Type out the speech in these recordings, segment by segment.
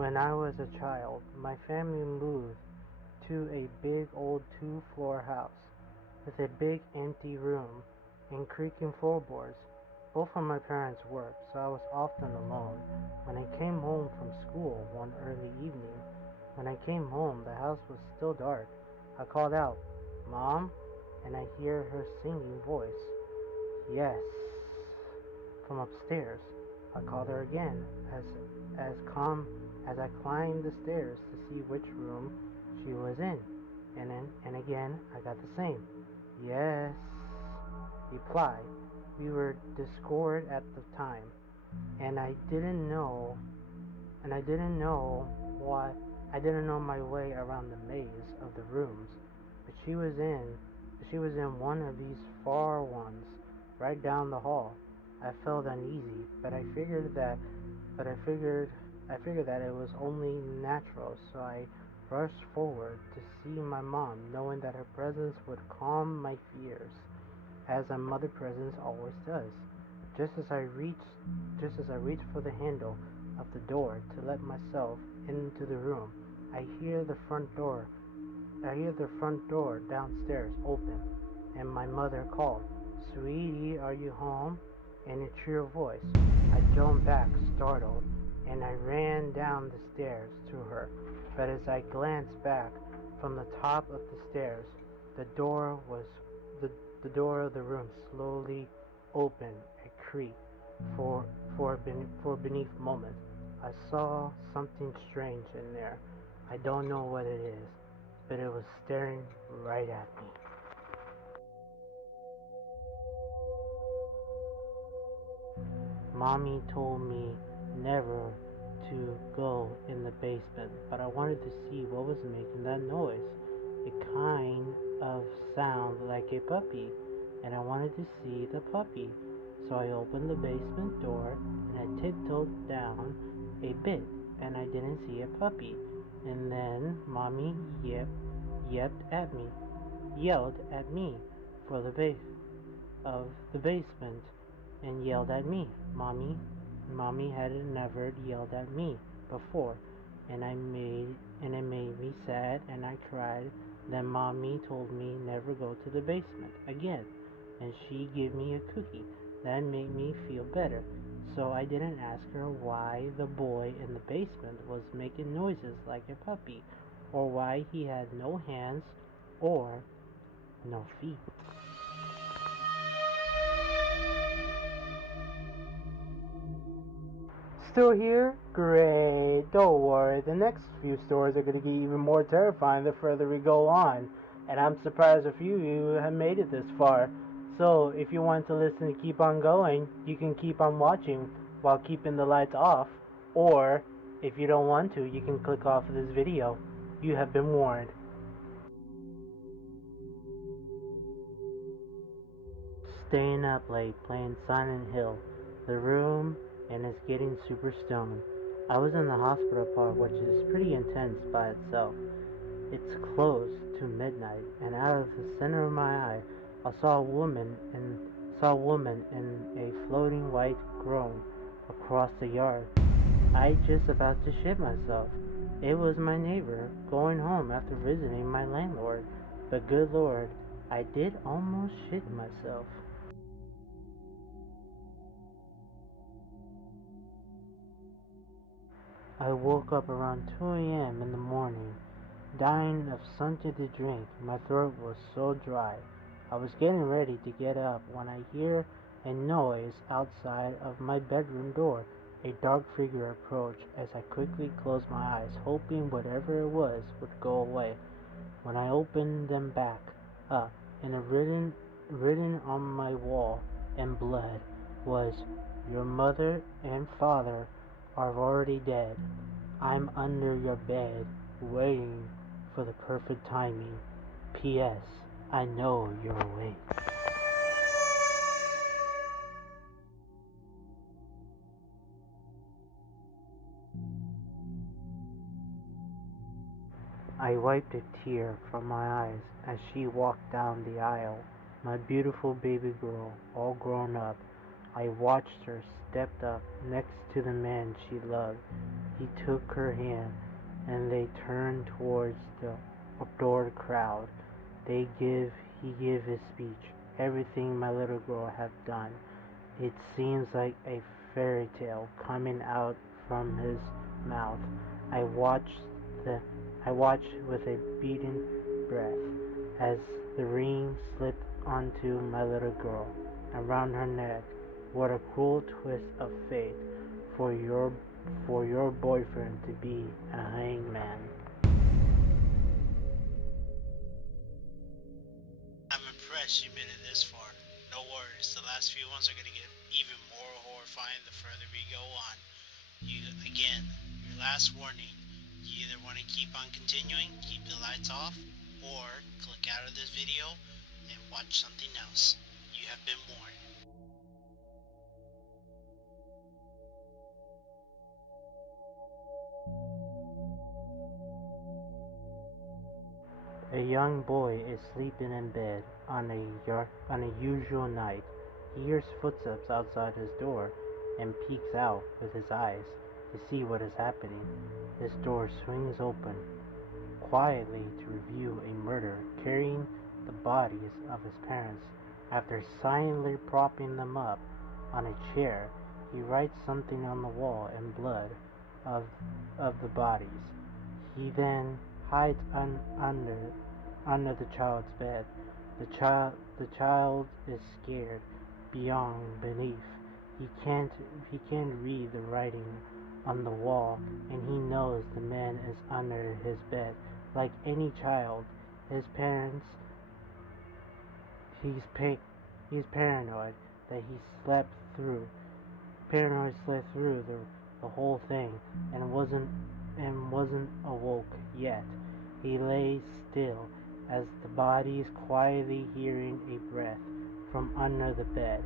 When I was a child, my family moved to a big old two-floor house with a big empty room and creaking floorboards. Both of my parents worked, so I was often alone. When I came home from school one early evening, the house was still dark. I called out, "Mom," and I hear her singing voice. "Yes," from upstairs. I called her again, as calm as I climbed the stairs to see which room she was in, and again I got the same "Yes" reply. We were discord at the time, and I didn't know why. I didn't know my way around the maze of the rooms, but she was in one of these far ones, right down the hall. I felt uneasy, but I figured that it was only natural, so I rushed forward to see my mom, knowing that her presence would calm my fears, as a mother presence always does. Just as I reached for the handle of the door to let myself into the room, I hear the front door downstairs open, and my mother called, "Sweetie, are you home?" in a cheery voice. I jumped back, startled, and I ran down the stairs to her. But as I glanced back from the top of the stairs, the door of the room slowly opened and creaked for a brief moment. I saw something strange in there. I don't know what it is, but it was staring right at me. Mommy told me never to go in the basement, but I wanted to see what was making that noise. It kind of sounded like a puppy, and I wanted to see the puppy. So I opened the basement door and I tiptoed down a bit, and I didn't see a puppy. And then Mommy yelled at me for the base of the basement and yelled at me. Mommy had never yelled at me before, and it made me sad, and I cried. Then Mommy told me never go to the basement again, and she gave me a cookie. That made me feel better. So I didn't ask her why the boy in the basement was making noises like a puppy, or why he had no hands or no feet. Still here? Great. Don't worry. The next few stories are going to get even more terrifying the further we go on. And I'm surprised a few of you have made it this far. So if you want to listen and keep on going, you can keep on watching while keeping the lights off. Or if you don't want to, you can click off of this video. You have been warned. Staying up late playing Silent Hill. The room and it's getting super stoned. I was in the hospital part, which is pretty intense by itself. It's close to midnight, and out of the center of my eye, I saw a woman in a floating white gown across the yard. I just about to shit myself. It was my neighbor going home after visiting my landlord, but good Lord, I did almost shit myself. I woke up around 2 a.m. in the morning, dying of something to drink. My throat was so dry. I was getting ready to get up when I hear a noise outside of my bedroom door. A dark figure approached as I quickly closed my eyes, hoping whatever it was would go away. When I opened them back up, and written on my wall in blood was, "Your mother and father are already dead. I'm under your bed, waiting for the perfect timing. P.S. I know you're awake." I wiped a tear from my eyes as she walked down the aisle, my beautiful baby girl, all grown up. I watched her step up next to the man she loved. He took her hand, and they turned towards the adored crowd. He gave his speech. Everything my little girl had done. It seems like a fairy tale coming out from his mouth. I watched with a beating breath as the ring slipped onto my little girl around her neck. What a cruel twist of fate for your boyfriend to be a hangman. I'm impressed you made it this far. No worries, the last few ones are gonna get even more horrifying the further we go on. Again, your last warning. You either want to keep on continuing, keep the lights off, or click out of this video and watch something else. You have been warned. A young boy is sleeping in bed on a usual night. He hears footsteps outside his door and peeks out with his eyes to see what is happening. His door swings open quietly to reveal a murderer carrying the bodies of his parents. After silently propping them up on a chair, he writes something on the wall in blood of the bodies. He then hides under the child's bed. The child is scared beyond belief. He can't read the writing on the wall, and he knows the man is under his bed. Like any child, his parents, he's paranoid that he slept through the whole thing and wasn't awoke yet. He lays still as the body is quietly hearing a breath from under the bed.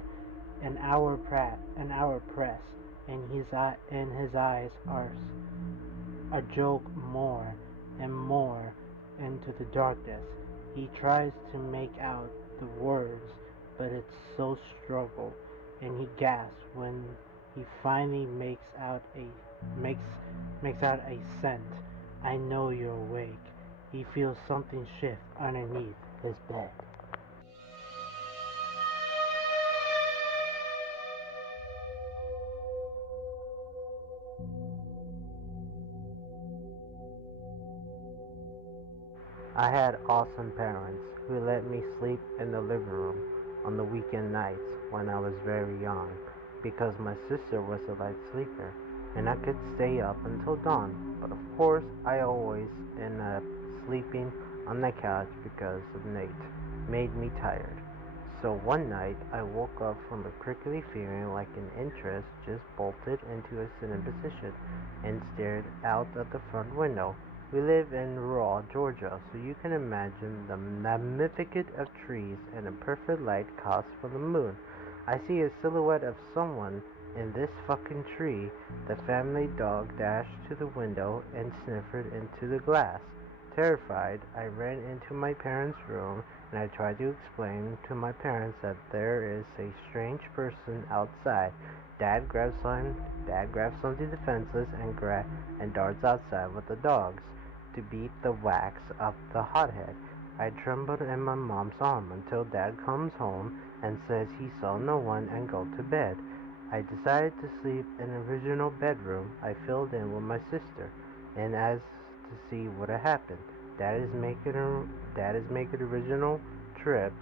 An hour press, and his eyes are a joke more and more into the darkness. He tries to make out the words, but it's so struggle, and he gasps when he finally makes out a scent. I know you're awake. He feels something shift underneath his bed. I had awesome parents who let me sleep in the living room on the weekend nights when I was very young because my sister was a light sleeper and I could stay up until dawn. But of course, I always ended up sleeping on the couch because of Nate made me tired. So one night, I woke up from a prickly feeling like an interest just bolted into a sitting position and stared out of the front window. We live in rural Georgia, so you can imagine the magnificence of trees and a perfect light cast from the moon. I see a silhouette of someone in this fucking tree. The family dog dashed to the window and sniffed into the glass. Terrified, I ran into my parents' room and I tried to explain to my parents that there is a strange person outside. Dad grabs something defenseless and darts outside with the dogs to beat the wax off the hothead. I trembled in my mom's arm until Dad comes home and says he saw no one and go to bed. I decided to sleep in the original bedroom I filled in with my sister, and as to see what had happened. Dad is making original trips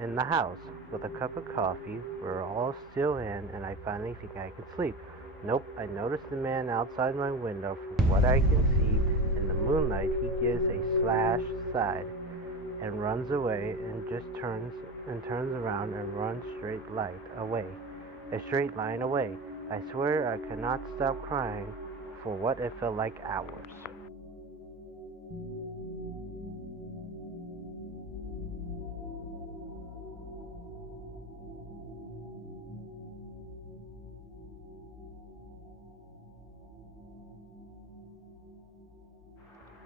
in the house with a cup of coffee. We're all still in, and I finally think I can sleep. Nope, I noticed the man outside my window. From what I can see in the moonlight, he gives a slash side and runs away and just turns around and runs a straight line away. I swear I could not stop crying for what it felt like hours.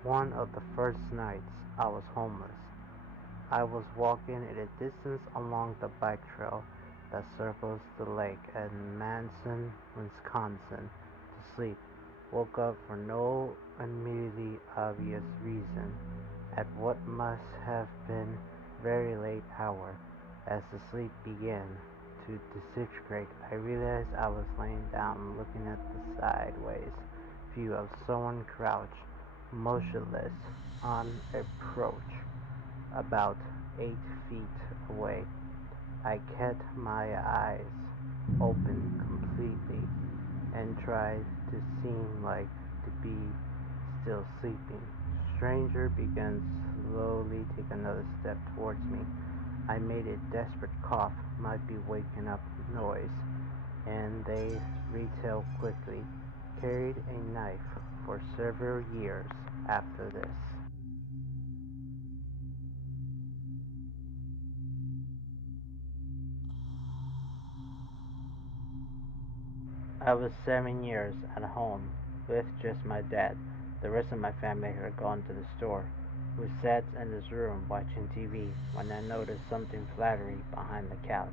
One of the first nights I was homeless, I was walking at a distance along the bike trail that circles the lake in Madison, Wisconsin, to sleep. Woke up for no immediately obvious reason at what must have been very late hour. As the sleep began to disintegrate, I realized I was laying down looking at the sideways view of someone crouched, motionless, on approach, about 8 feet away. I kept my eyes open completely and tried to seem like to be still sleeping. Stranger began slowly take another step towards me. I made a desperate cough, might be waking up noise, and they retailed quickly. Carried a knife for several years after this. I was 7 years at home with just my dad. The rest of my family had gone to the store. We sat in his room watching TV when I noticed something flattery behind the couch.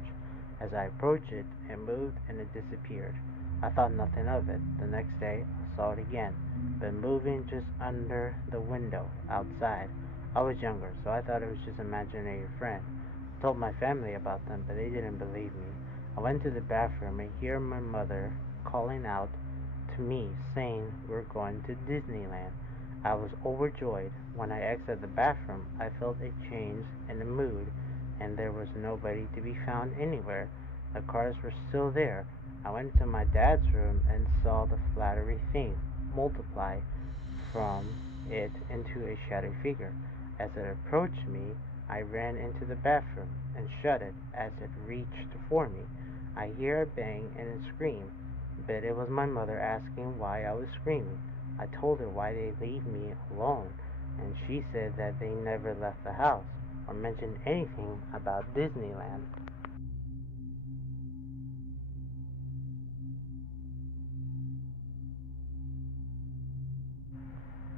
As I approached it, it moved and it disappeared. I thought nothing of it. The next day, I saw it again, but moving just under the window outside. I was younger, so I thought it was just an imaginary friend. I told my family about them, but they didn't believe me. I went to the bathroom and hear my mother calling out to me saying we're going to Disneyland. I was overjoyed. When I exited the bathroom, I felt a change in the mood, and there was nobody to be found anywhere. The cars were still there. I went to my dad's room and saw the flattery thing multiply from it into a shadowy figure. As it approached me, I ran into the bathroom and shut it as it reached for me. I hear a bang and a scream, but it was my mother asking why I was screaming. I told her why they leave me alone, and she said that they never left the house or mentioned anything about Disneyland.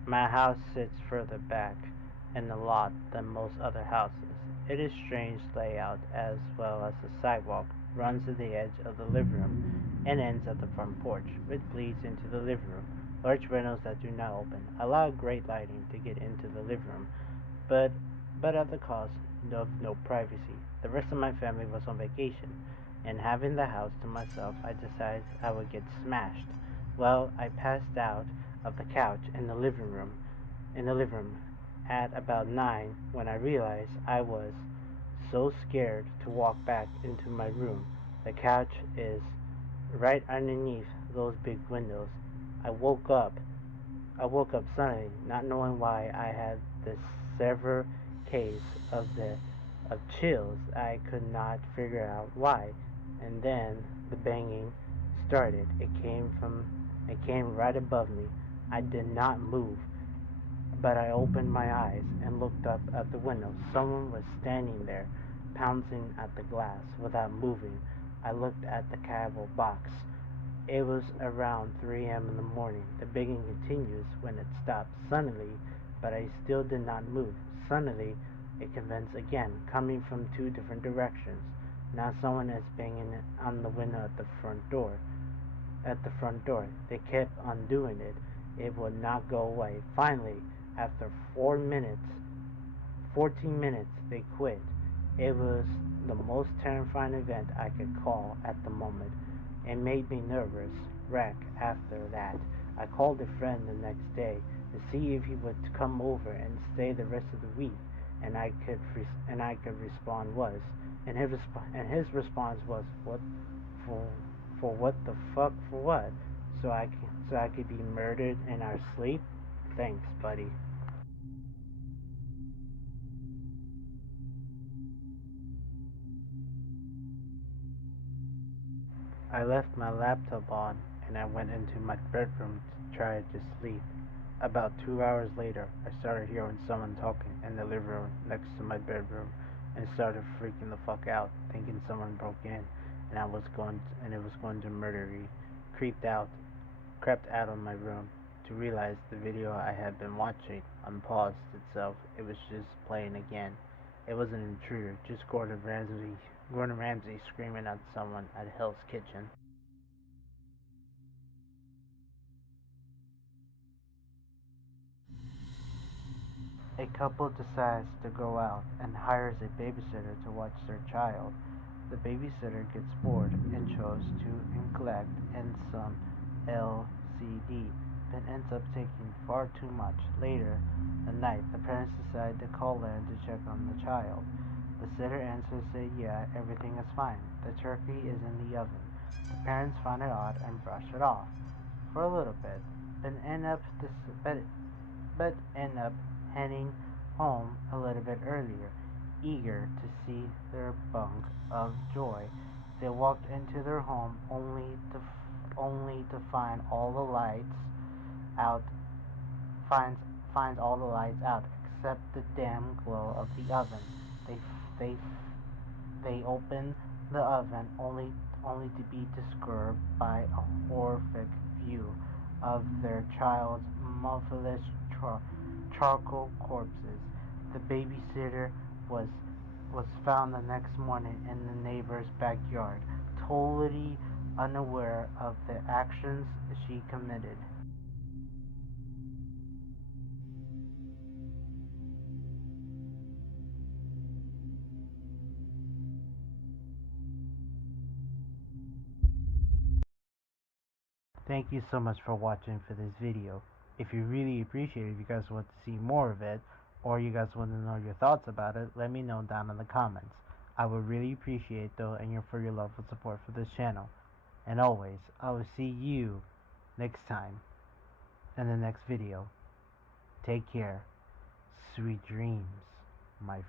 My house sits further back in the lot than most other houses. It is strange layout as well as the sidewalk runs to the edge of the living room and ends at the front porch, which leads into the living room. Large windows that do not open allow great lighting to get into the living room, but at the cost of no privacy. The rest of my family was on vacation, and having the house to myself, I decided I would get smashed. Well, I passed out of the couch in the living room at about 9 when I realized I was so scared to walk back into my room. The couch is right underneath those big windows. I woke up I woke up suddenly, not knowing why. I had this severe case of chills. I could not figure out why. And then the banging started. It came right above me. I did not move, but I opened my eyes and looked up at the window. Someone was standing there, pouncing at the glass without moving. I looked at the cable box. It was around 3 a.m. in the morning. The banging continues when it stopped suddenly, but I still did not move. Suddenly, it commenced again, coming from two different directions. Now someone is banging on the window at the front door. They kept on doing it. It would not go away. Finally, after 14 minutes, they quit. It was the most terrifying event I could call at the moment. It made me nervous wreck after that. I called a friend the next day to see if he would come over and stay the rest of the week, and I could respond was, and his response was, what for what the fuck for what? So I could be murdered in our sleep? Thanks, buddy. I left my laptop on and I went into my bedroom to try to sleep. About 2 hours later, I started hearing someone talking in the living room next to my bedroom and started freaking the fuck out, thinking someone broke in and it was going to murder me. Creeped out, crept out of my room to realize the video I had been watching unpaused itself. It was just playing again. It was an intruder, just Gordon Ramsay screaming at someone at Hell's Kitchen. A couple decides to go out and hires a babysitter to watch their child. The babysitter gets bored and chose to neglect in some LCD, but ends up taking far too much. Later that night, the parents decide to call in to check on the child. The sitter answers say yeah, everything is fine. The turkey is in the oven. The parents find it odd and brush it off for a little bit, but end up heading home a little bit earlier, eager to see their bunk of joy. They walked into their home only to find all the lights out finds all the lights out except the dim glow of the oven. They they they open the oven only to be disturbed by a horrific view of their child's motherless charcoal corpses. The babysitter was was found the next morning in the neighbor's backyard, totally unaware of the actions she committed. Thank you so much for watching for this video. If you really appreciate it, if you guys want to see more of it, or you guys want to know your thoughts about it, let me know down in the comments. I would really appreciate though and for your love and support for this channel. And always, I will see you next time in the next video. Take care. Sweet dreams, my